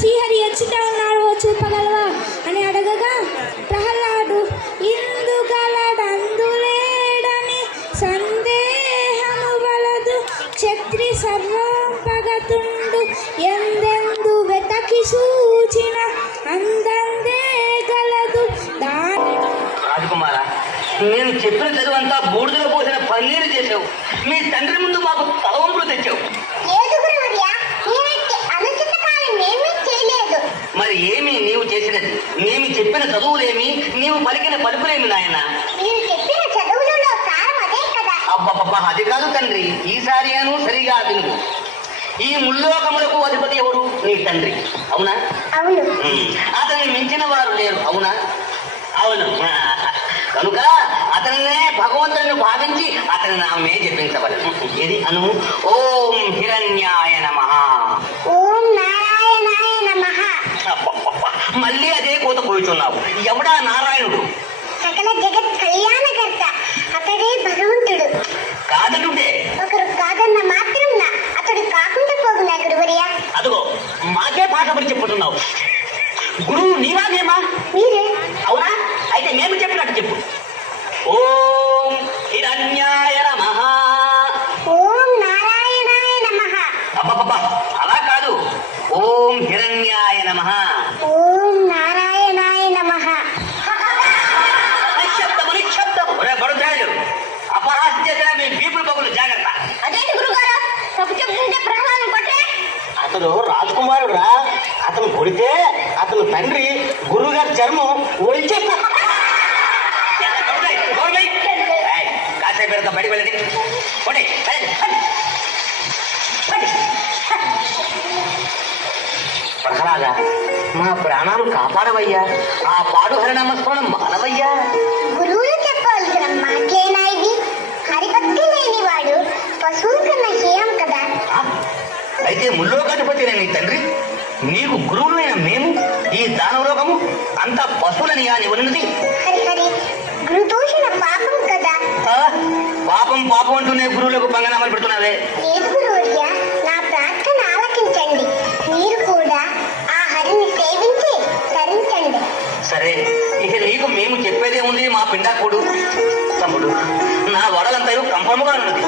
శ్రీహరి ఎచ్చుట ఉన్నాడు చూపగలవా అని అడగగా ప్రహ్లాడు ఇందుగలడందులేడని సందేహము వలదు క్షత్రి సర్వోపగతుండు ఎందెందు వెతకి సూచిన అందందే గలదు. రాజకుమార, నేను చెప్పిన చదువంతా బూడిదలో పోసిన పన్నీరు చేసావు. మీ తండ్రి ముందు మాకు తలవంపులు తెచ్చావు. మరి ఏమి నీవు చేసినది? మేము చెప్పిన చదువులేమి, నీవు పలికిన పలుకులేమి నాయన? అబ్బబ్బబ్బా, అది కాదు తండ్రి, ఈసారి అను సరిగా విను. ఈ ముల్లోకములకు అధిపతి ఎవరు? నీ తండ్రి, అవునా? అవును. అతన్ని మించిన వారు లేరు, అవునా? అవును. కనుక అతన్నే భగవంతుని భావించి అతని నామే జపించవలెను. ఇది అను. ఓం హిరణ్యాయ నమః. ఓం నారాయణాయ నమః. మళ్ళీ అదే కోత కూర్చున్నావు. ఎవడా నారాయణుడు? సకల జగత్ కళ్యాణకర్త, అతడే భగవంతుడు. కాదనుంటే ఒకరు కాదన్న మాత్రం అతడు కాకుండా పోగునా గురువర్య? అదిగో మాకే పాట పడి చెప్పుతున్నావు. గురువు నీవాగేమా? మీరే. అవునా? అయితే మేము చెప్పినట్టు చెప్పు. ఓం హిరణ్యాయ నమః. ఓం నారాయణాయ నమః. అబ్బబ్బబ్బా, అలా కాదు. ఓం హిరణ్యాయ నమః. ఓం నారాయణాయ నమః. నిశ్శబ్దము, నిశ్శబ్దము. ఒరే బడుతాడు, అపహాస్యత మీ బీపులు పగులు, జాగ్రత్త. అదేంటి గురుగారు, తప్పు చెప్తుంటే ప్రహ్లాదం కొట్టే? అతడు రాజకుమారుడు రా. అతను కొడితే అతను తండ్రి గురువు గారి చర్మం ఒలిచే. కాసేపు పెడతా, బయటకు వెళ్ళండి. ప్రహ్లాద, మా ప్రాణాలు కాపాడవయ్యా. ఆ పాడు హరినామస్మరణం మానవయ్యా. గురువులు చెప్పవలసిన మాటలేనా ఇది? హరిభక్తి లేనివాడు పశువు కన్నా హీనం కదా. అయితే ముల్లోకాధిపతి నీ తండ్రి, నీకు గురువులైన మేము ఈ దానవలోకము అంత పశువులని నివన్నది. హరి హరి, గురుదూషణ పాపం కదా. పాపం పాపం అంటూనే గురువులకు పంగనామాలు పెడుతున్నావే. లేదు గురువర్య, నా ప్రార్థన ఆలకించండి. మీరు కూడా ఆ హరిని సేవించి తరించండి. సరే, ఇక నీకు మేము చెప్పేదే ఉంది. మా పిండాకుడు తమ్ముడు, నా వడలంతా కంపముగా ఉన్నది.